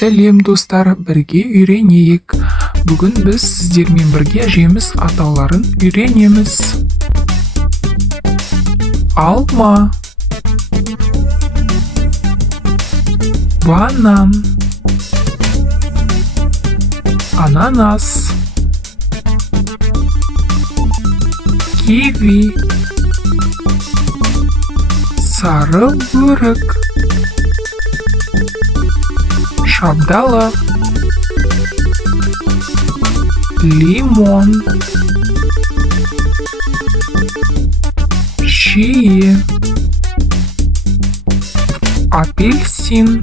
Сәлем достар, бірге үйренейік. Бүгін біз сіздермен бірге жеміс атауларын үйренеміз. Алма, банан, ананас, киви, сары өрік, шабдалы, лимон, шие, апельсин,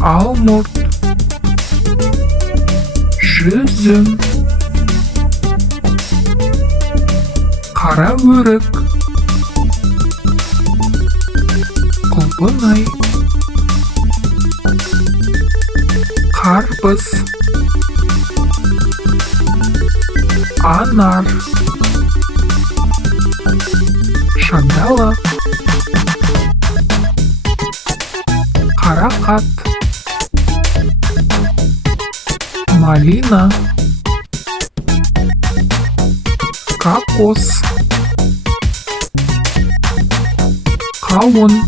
алмұрт, жүзім, қара өрік, құлпынай, қарбыз, анар, шандала, қарақат, малина, кокос, қауын.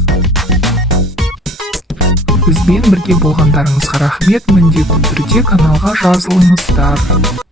Бізбен бірге болғандарыңызға рахмет. Міндетті түрде каналға жазылыңыздар.